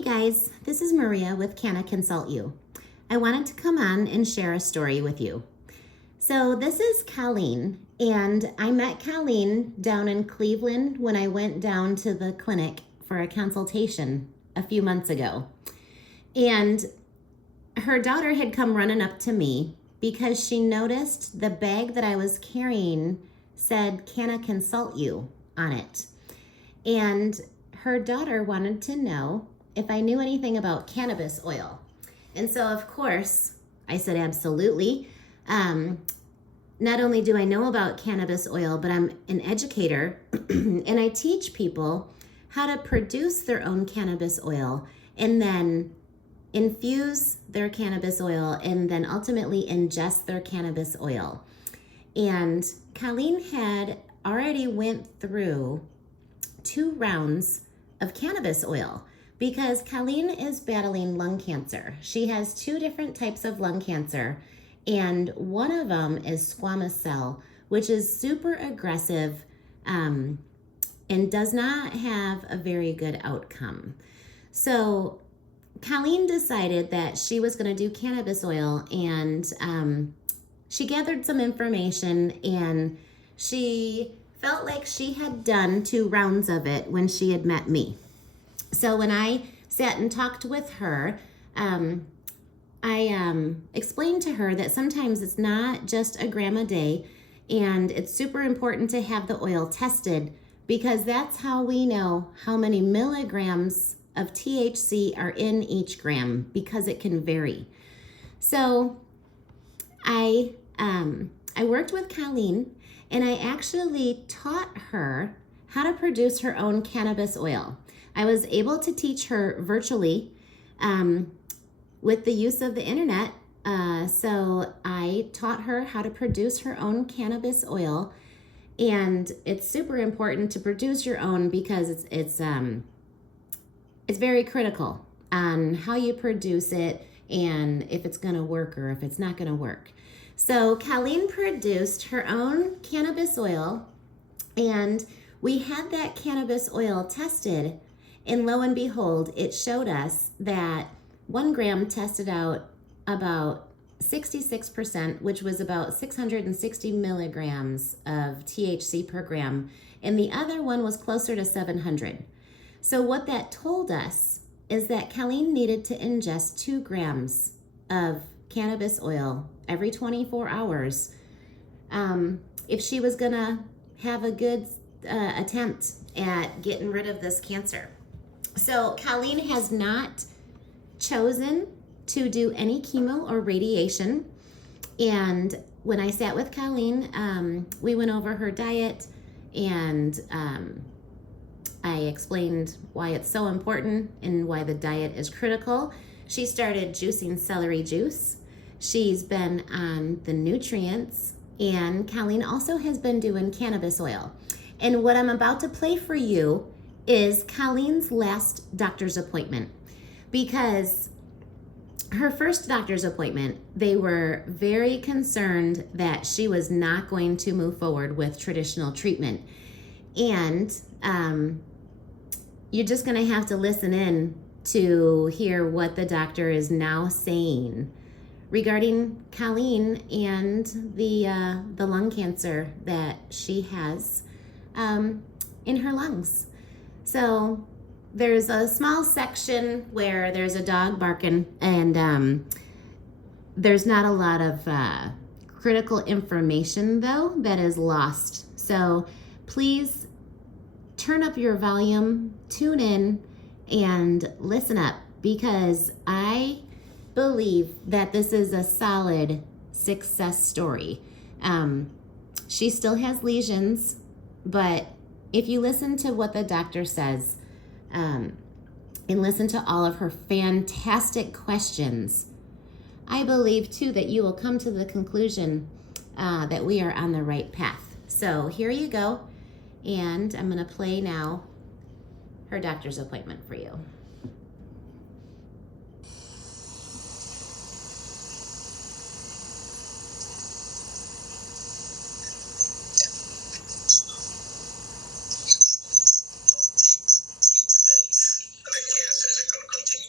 Hey guys, this is Maria with Canna Consult You. I wanted to come on and share a story with you. So this is Colleen, and I met Colleen down in Cleveland when I went down to the clinic for a consultation a few months ago. And her daughter had come running up to me because she noticed the bag that I was carrying said Canna Consult You on it. And her daughter wanted to know if I knew anything about cannabis oil. And so, of course, I said absolutely. Not only do I know about cannabis oil, but I'm an educator and I teach people how to produce their own cannabis oil and then infuse their cannabis oil and then ultimately ingest their cannabis oil. And Colleen had already went through 2 rounds of cannabis oil because Colleen is battling lung cancer. She has 2 different types of lung cancer, and one of them is squamous cell, which is super aggressive and does not have a very good outcome. So Colleen decided that she was going to do cannabis oil, and she gathered some information, and she felt like she had done 2 rounds of it when she had met me. So when I sat and talked with her, I explained to her that sometimes it's not just a gram a day, and it's super important to have the oil tested because that's how we know how many milligrams of THC are in each gram, because it can vary. So I worked with Colleen, and I actually taught her how to produce her own cannabis oil. I was able to teach her virtually with the use of the internet. So I taught her how to produce her own cannabis oil, and it's super important to produce your own because it's very critical on how you produce it and if it's going to work or if it's not going to work. So Colleen produced her own cannabis oil, and we had that cannabis oil tested, and lo and behold, it showed us that 1 gram tested out about 66%, which was about 660 milligrams of THC per gram, and the other one was closer to 700. So what that told us is that Colleen needed to ingest 2 grams of cannabis oil every 24 hours if she was gonna have a good attempt at getting rid of this cancer. So Colleen has not chosen to do any chemo or radiation. And when I sat with Colleen, we went over her diet, and I explained why it's so important and why the diet is critical. She started juicing celery juice. She's been on the nutrients, and Colleen also has been doing cannabis oil. And what I'm about to play for you is Colleen's last doctor's appointment, because her first doctor's appointment, they were very concerned that she was not going to move forward with traditional treatment. And you're just going to have to listen in to hear what the doctor is now saying regarding Colleen and the lung cancer that she has in her lungs. So there's a small section where there's a dog barking, and there's not a lot of critical information, though, that is lost. So please turn up your volume, tune in, and listen up, because I believe that this is a solid success story. She still has lesions, but if you listen to what the doctor says and listen to all of her fantastic questions, I believe too that you will come to the conclusion that we are on the right path. So here you go, and I'm going to play now her doctor's appointment for you. Don't take treatment. The cancer is going to continue.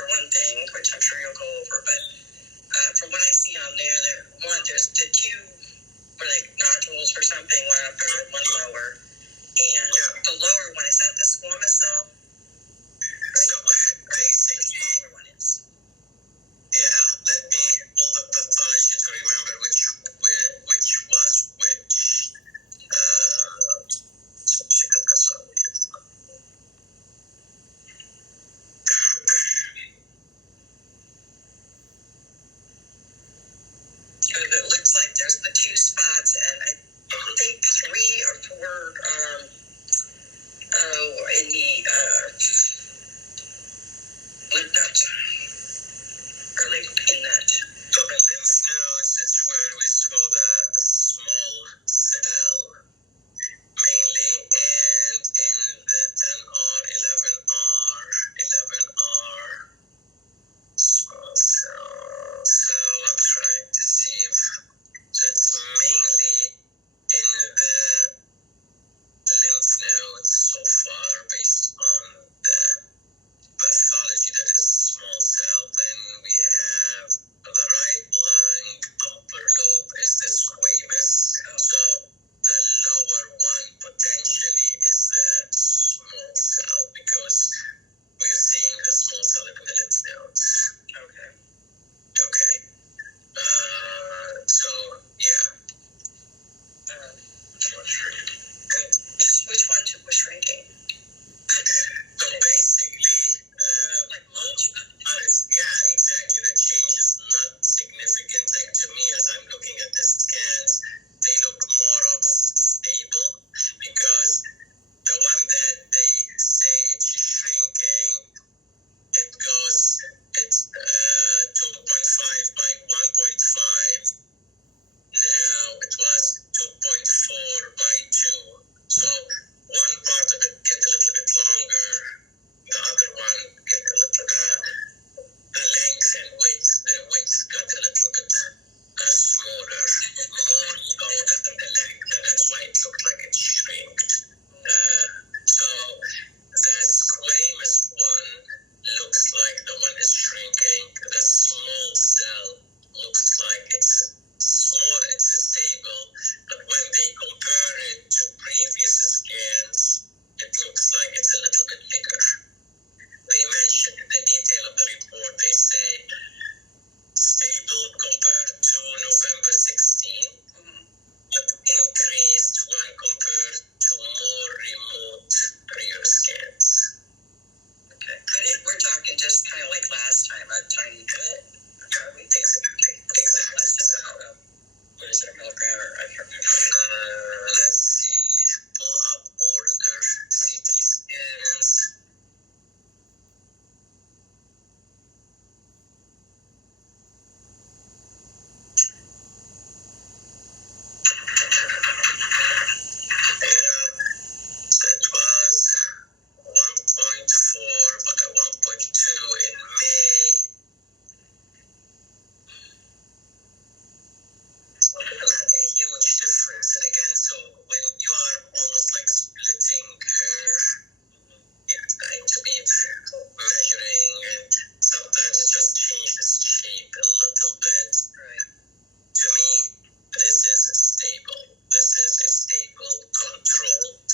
for one thing, which I'm sure you'll go over, but from what I see on there, there's the two were like nodules or something, one upper and one lower. And the lower one, is that the squamous cell? Right? So basically, the smaller one is. Yeah, let me pull the pathology to remember which was which. It looks like there's the two spots, and I think 3 or 4 in the lymph nodes, or like in that. So the lymph nodes is where we saw the small cell mainly, and in the 10R, 11R small cell. So I'm trying to see if so it's mainly in the lymph nodes so far based on the pathology that is small cell. Then we have the right lung upper lobe is the squamous. So the lower one potentially is the small cell because we're seeing the small cell in the lymph nodes. Okay. Okay. So yeah. Which one was shrinking? So basically, Like much. yeah, exactly. The change is not significant. Like to me, as I'm looking at the scans, they look more of stable because the one that they say it's shrinking, it's 2.5 by 1.5. Now it was 2.4 by 2. So one part of it get a little bit longer, the other one get a little the length and width. The width got a little bit smaller, more so than the length, and that's why it looked like it shrinked. So the squamous one looks like the one is shrinking. The small cell looks like it's small, it's stable, but when they compare it to previous scans, it looks like it's a little bit bigger. They mentioned in the detail of the report, they say stable compared to November 16, but increased when compared to more remote prior scans. Okay. And we're talking just kind of like last time, a tiny bit. Exactly. Less than what is it, a milligram, or I can't remember. Let's see, pull up older CT scans. That was 1.4 by 1.2 in May. A huge difference. And again, so when you are almost like splitting hair, it's going to be measuring, and sometimes it just changes shape a little bit. Right. To me, this is stable. This is a stable, controlled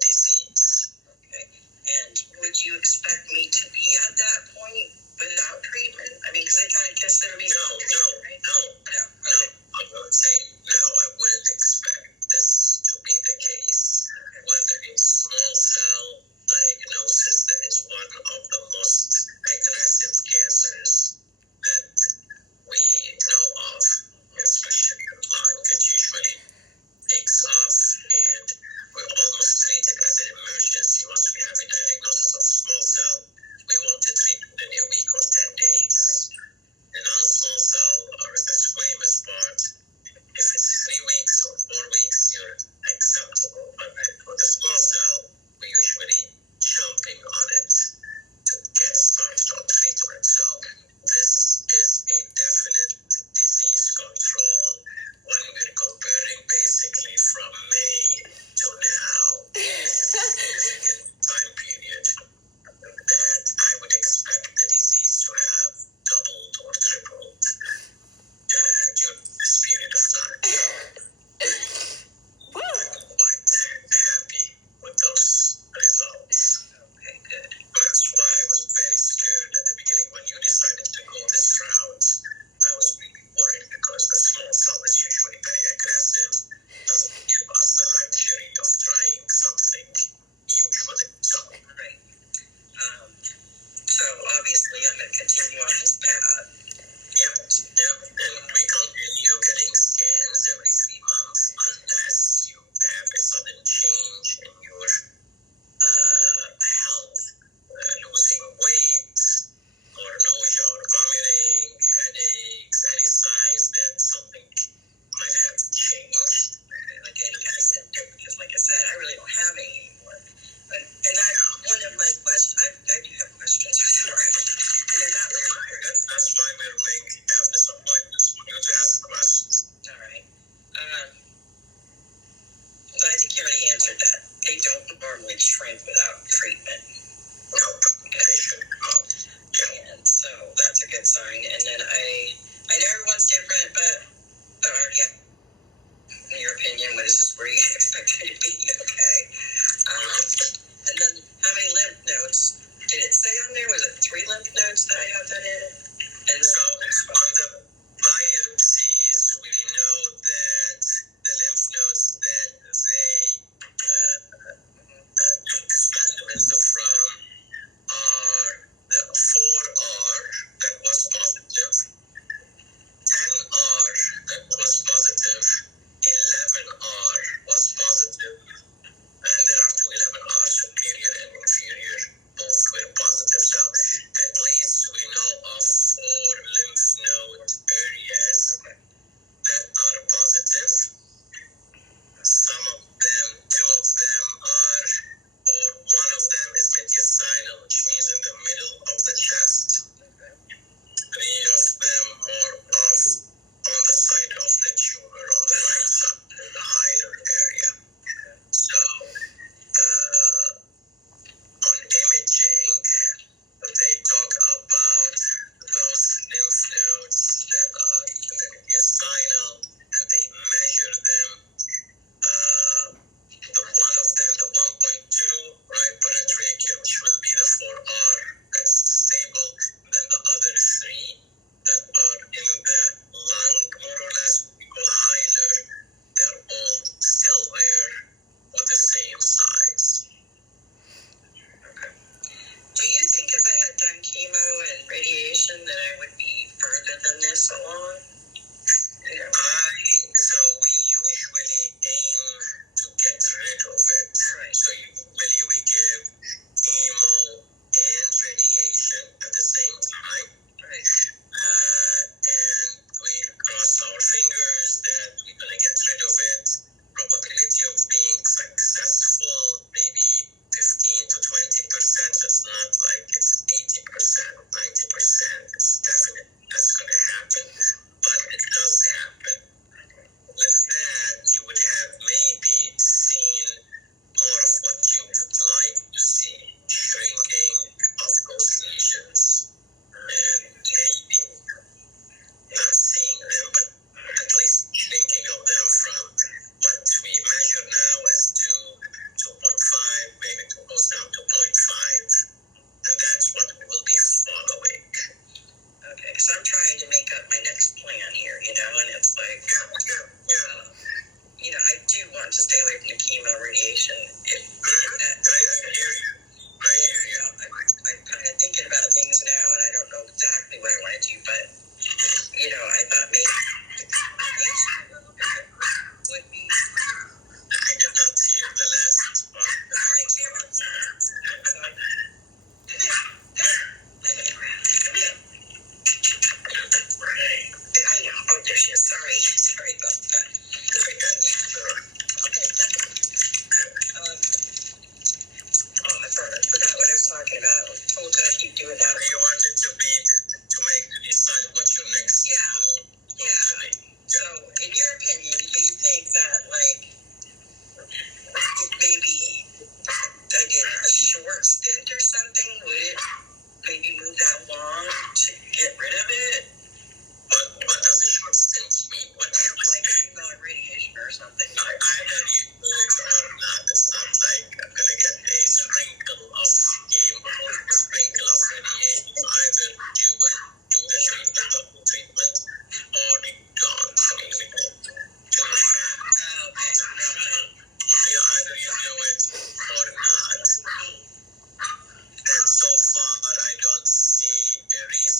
disease. Okay. And would you expect me to be at that point without treatment? I mean, because they kind of consider me. No. Okay. I would say no. I wouldn't expect this to be the case. With a small cell diagnosis, that is one of the most aggressive cancers that we know of, especially in lung. It usually takes off, and we almost treat it as an emergency. Once we have a diagnosis of small cell, we want to treat it in a week or 10 days. The non-small cell or the squamous part, if it's 3 weeks or 4 weeks, you're acceptable. But for the small cell, we're usually jumping on it to get started on treatment. So this continue on this path. Yep. And we continue getting scans every 3 months unless you have a sudden change in your health, losing weight, or nausea or vomiting, headaches, any signs that something might have changed. Like any kind of symptom, because like I said, I really don't have any anymore. One of my questions, I do have questions, sorry. And they're not really hard. That's why we're have this appointments for you to ask questions. All right. But I think you already answered that. They don't normally shrink without treatment. Nope, they should come. Yeah. And so that's a good sign. And then I know everyone's different, but yeah, in your opinion, what is this where you expect it to be? Okay. And then how many lymph nodes? Did it say on there? Was it 3 lymph nodes that I have that in? And so on the biopsies, we know that the lymph nodes that they took specimens from are the 4R that was positive, 10R that was positive, 11R was positive, and there are 2 11R, superior and inferior, both were positive. So at least we know of 4 lymph node areas that are positive. Some of them, 2 of them are, or 1 of them is mediastinal, which means in the middle of the chest. 3 of them more off on the side of the tumor, on the right side, in the higher area. So, on imaging, they talk about those lymph nodes that are in the mediastinal, and they measure them. The one of them, the 1.2, right, paratracheal, which will be the 4R, that's stable. Then the other 3 that are in the lung, more or less, we call hilar, they're all still there with the same size. okay. Do you think if I had done chemo and radiation that I would be further than this along? Yeah. So we usually aim to get rid of it. Right. So usually we give chemo and radiation at the same time. Right. And we cross our fingers that we're going to get rid of it. Probability of being successful, maybe 15 to 20%. It's not like it's 80%, 90%. It's definite that's going to happen, but it does happen. With that, you would have maybe seen more of what you would like to see, shrinking of those lesions, and maybe not seeing them, but at least shrinking of them from what we measure now as 2.5, maybe it goes down to 0.5, and that's what we will be following. Okay, so I'm trying to make up my next plan here, and it's like, I do want to stay away from the chemo radiation. I hear you. I'm kind of thinking about things now, and I don't know exactly what I want to do, but, I thought maybe the combination would be. I did not hear the last part. I know. Oh, there she is. Sorry about that. I forgot what I was talking about. I told you I keep doing that. You wanted to decide what your next Yeah. So, in your opinion, do you think that, if maybe I did a short stint or something, would it maybe move that along to get rid of it? What does a short stint mean? What Like chemo and radiation or something? Either you do it or not. It sounds like I'm going to get a sprinkle of chemo or a sprinkle of radiation. Either you do the treatment, double treatment, or you don't. I mean, we can do that. Okay. Either you do it or not. And so far, I don't see a reason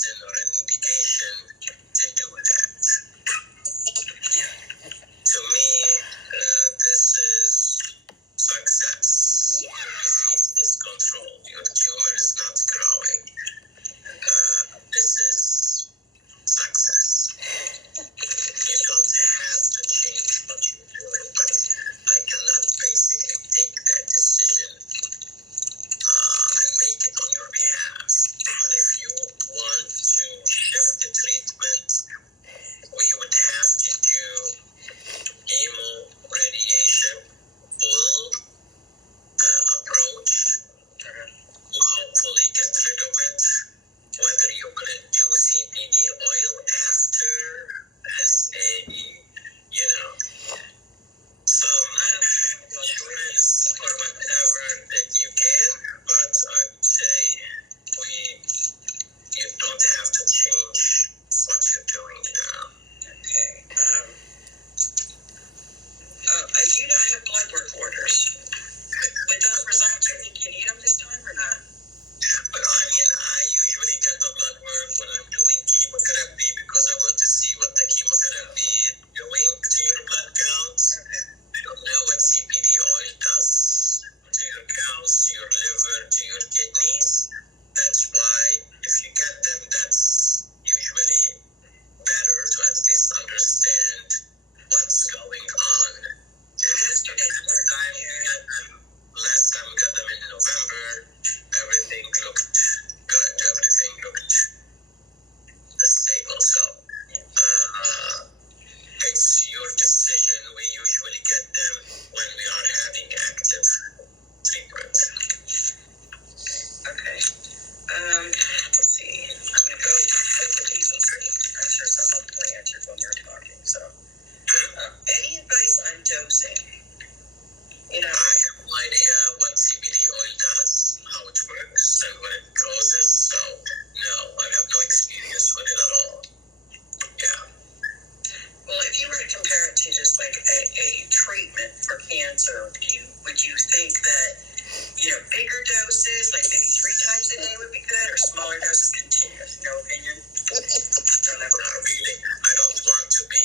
continue. No opinion? Not really. I don't want to be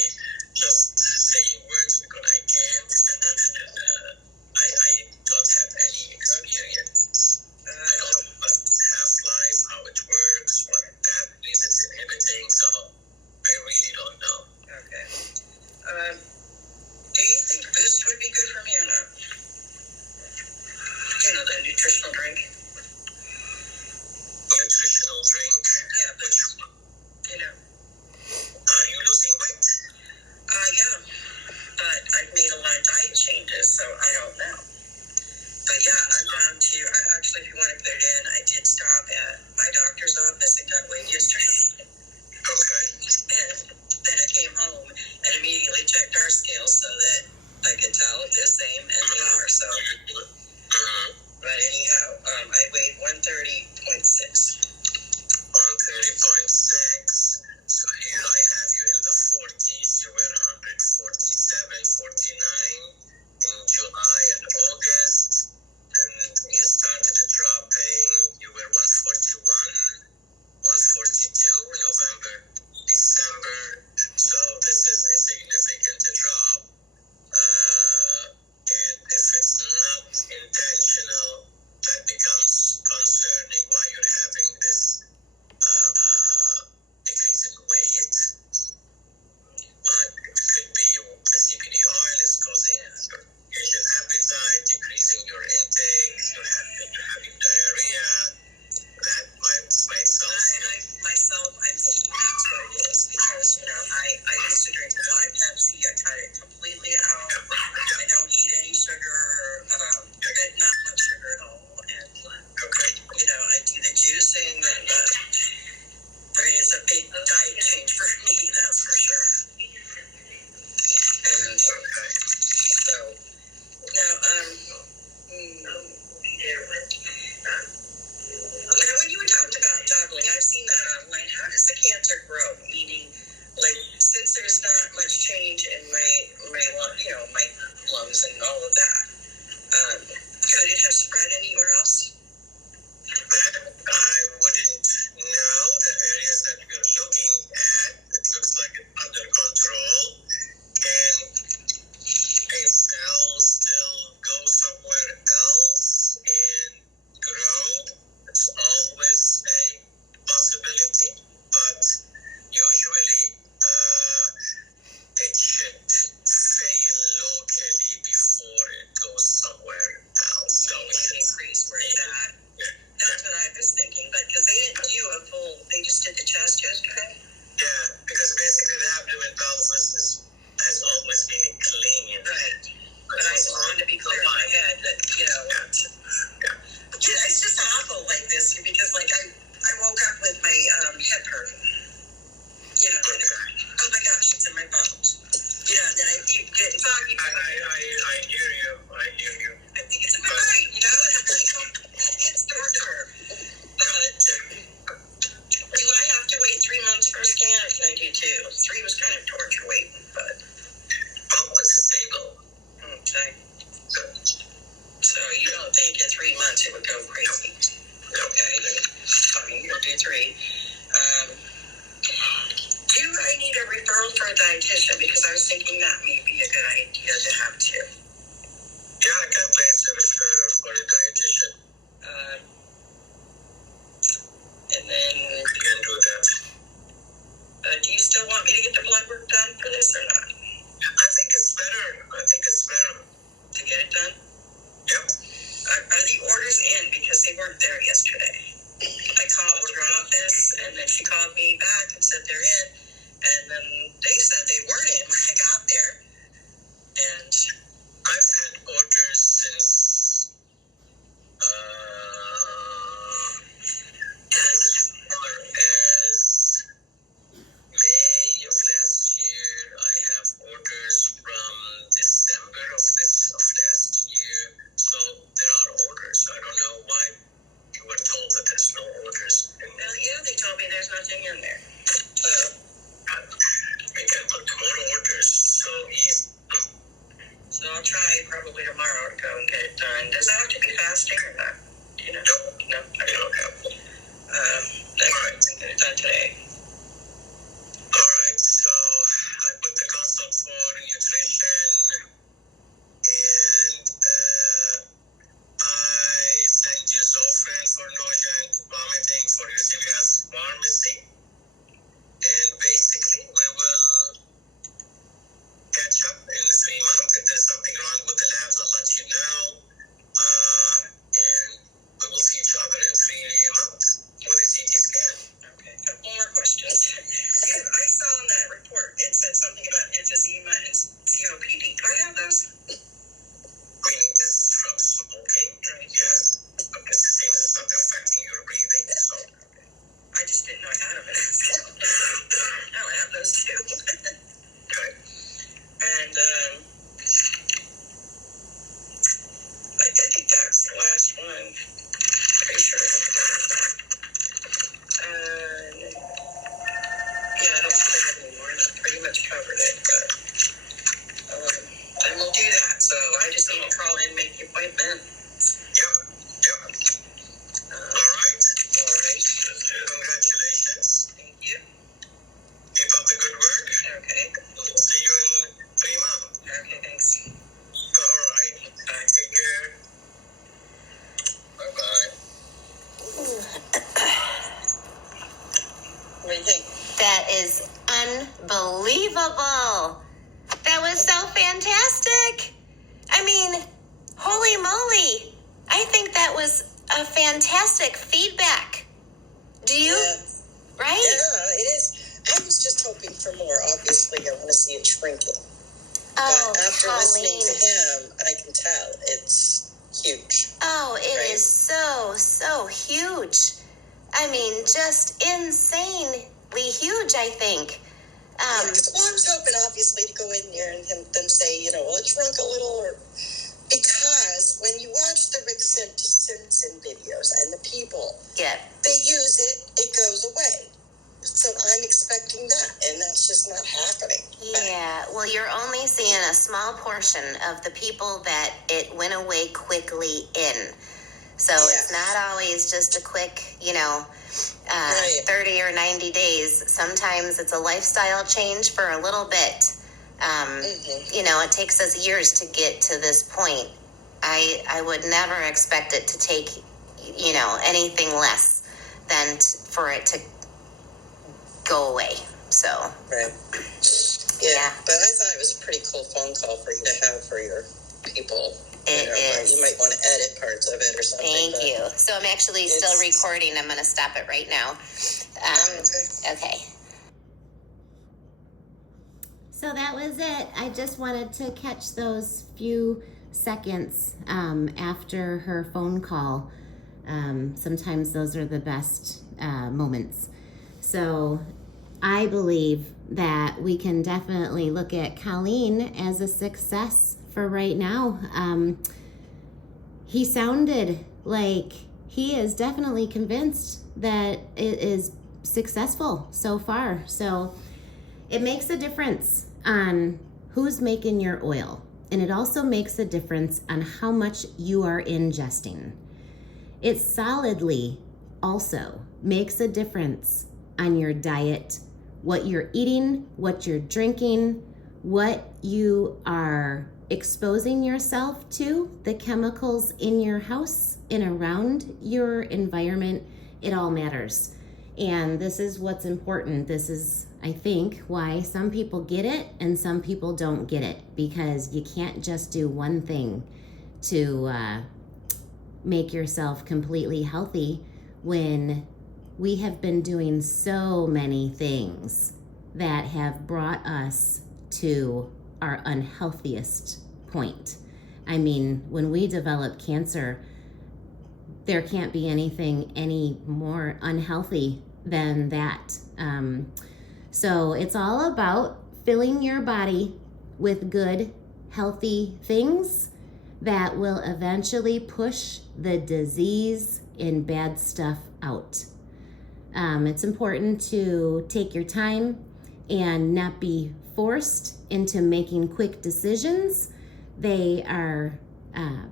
just saying words because I can't. I don't have any experience. I don't know what half-life, how it works, what that is it's inhibiting, so I really don't know. Okay. Do you think Boost would be good for me or not? You know, the nutritional drink? Nutritional drink? Yeah, but, you know. Are you losing weight? Yeah. But I've made a lot of diet changes, so I don't know. But yeah, I'm down to, actually, if you want to put it in, I did stop at my doctor's office and got weighed yesterday. Okay. And then I came home and immediately checked our scales so that I could tell if they're the same, and they are, so. But anyhow, I weighed 130.6. 130.6. So here I have you in the 40s. You were 147, 49 in July and August. And you started dropping. You were 141, 142 November, December. So this is a significant drop. And if it's not intentional, that becomes concerning why you're having this decrease in weight. But it could be the CBD oil is causing your Asian appetite, decreasing your intake, you're having diarrhea. That might self. I'm thinking that's what it is, because, you know, I used to drink a lot of Pepsi. I cut it completely out. I don't eat any sugar, not much sugar at all. And, you know, I do the juicing, and it's a big diet change for me, that's for sure. And so, now, now, when you talked about juggling, I've seen that online. How does the cancer grow? Meaning, like, since there's not much change in my you know, my lungs and all of that, could it have spread anywhere else? That I wouldn't know. The areas that you're looking at, it looks like it's under control. Can a cell still go somewhere else and grow? It's always a possibility, but usually it should fail locally before it goes somewhere else. So it should Increase where it's at. That's what I was thinking, but because they didn't do a full, they just did the chest yesterday. Yeah, because basically the abdomen pelvis has always been clean. Right. But I just wanted to be clear in my head that, you know, it's just awful like this, because, like, I woke up with my hip hurt. You know, and oh my gosh, it's in my bones. You know, and then I keep getting foggy. I hear you. I think it's in my brain, you know? It's torture. But do I have to wait 3 months for a scan, or can I do 2? 3 was kind of torture waiting, but. Oh, it's stable. Okay. So you don't think in 3 months it would go crazy? Okay, then fine, we'll do 3. Do I need a referral for a dietitian? Because I was thinking that may be a good idea to have 2. Yeah, I can place a referral for a dietitian. And then, I can do that. do you still want me to get the blood work done for this or not? I think it's better. To get it done? Yep. Are the orders in? Because they weren't there yesterday. I called her office, and then she called me back and said they're in. And then they said they weren't in when I got there. And I've had orders since as far as May of last year. I have orders from December of last year. So there are orders. I don't know why you were told that there's no orders. well, yeah, they told me there's nothing in there. So We can put more orders so easy. So I'll try probably tomorrow to go and get it done. Does that have to be fasting or not? Do you know? No, No. I don't have. Get it done today. Alright, so I put the consult for nutrition, and I send you Zofran for nausea and vomiting for your serious pharmacy. And basically, we will catch up in 3 months. If there's something wrong with the labs, I'll let you know. And we will see each other in 3 months with a CT scan. Okay, couple more questions. I saw in that report, it said something about emphysema and COPD. Do I have those? I mean, this is from smoking. Right. Yes. Because the thing is not affecting your breathing, so. I just didn't know I had them. Now I have those too. Okay. And I think that's the last one. Pretty sure. Yeah, I don't think I have any more. That pretty much covered it. But and we'll do that. So I just need to call in, make the appointment. Yep. All right. Congratulations. Thank you. Keep up the good work. Okay. We'll see you in 3 months. Okay, thanks. All right. Take care. Bye-bye. What do you think? That is unbelievable. That was so fantastic. I mean, holy moly. I think that was a fantastic feedback. Do you? Yeah. Right? Yeah, it is. I was just hoping for more. Obviously, I want to see it shrinking. Oh, But after listening Colleen. to him, I can tell it's huge. Oh, it Right. is so huge. I mean, just insanely huge, I think. Well, I was hoping, obviously, to go in there and them say, well, it shrunk a little, or because when you watch the Rick Simpson videos and the people, Yeah. they use it, it goes away. So I'm expecting that, and that's just not happening. Yeah, well, you're only seeing a small portion of the people that it went away quickly in. So it's not always just a quick, Right. 30 or 90 days. Sometimes it's a lifestyle change for a little bit. It takes us years to get to this point. I would never expect it to take, anything less than for it to go away. So, Right. Yeah. But I thought it was a pretty cool phone call for you to have for your people. It is. You might want to edit parts of it or something. Thank you. So I'm actually still It's- recording. I'm going to stop it right now. Okay. So that was it. I just wanted to catch those few seconds after her phone call. Sometimes those are the best moments. So I believe that we can definitely look at Colleen as a success for right now. He sounded like he is definitely convinced that it is successful so far. So it makes a difference on who's making your oil. And it also makes a difference on how much you are ingesting. It solidly also makes a difference on your diet, what you're eating, what you're drinking, what you are exposing yourself to, the chemicals in your house and around your environment. It all matters. And this is what's important. This is, I think, why some people get it and some people don't get it, because you can't just do one thing to make yourself completely healthy when we have been doing so many things that have brought us to our unhealthiest point. I mean, when we develop cancer, there can't be anything any more unhealthy than that. So it's all about filling your body with good, healthy things that will eventually push the disease and bad stuff out. It's important to take your time and not be forced into making quick decisions. They are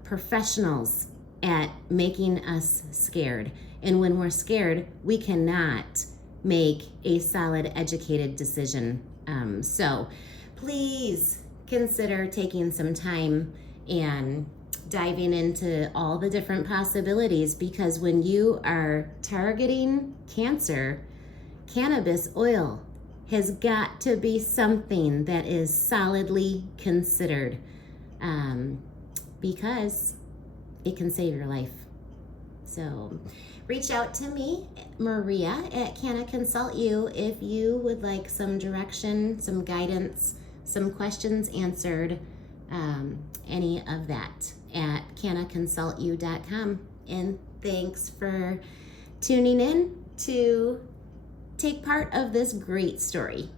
professionals at making us scared. And when we're scared, we cannot make a solid, educated decision. So please consider taking some time and diving into all the different possibilities, because when you are targeting cancer, cannabis oil has got to be something that is solidly considered, because it can save your life. So reach out to me, Maria, at Canna Consult You, if you would like some direction, some guidance, some questions answered, any of that, at cannaconsultyou.com. And thanks for tuning in to take part of this great story.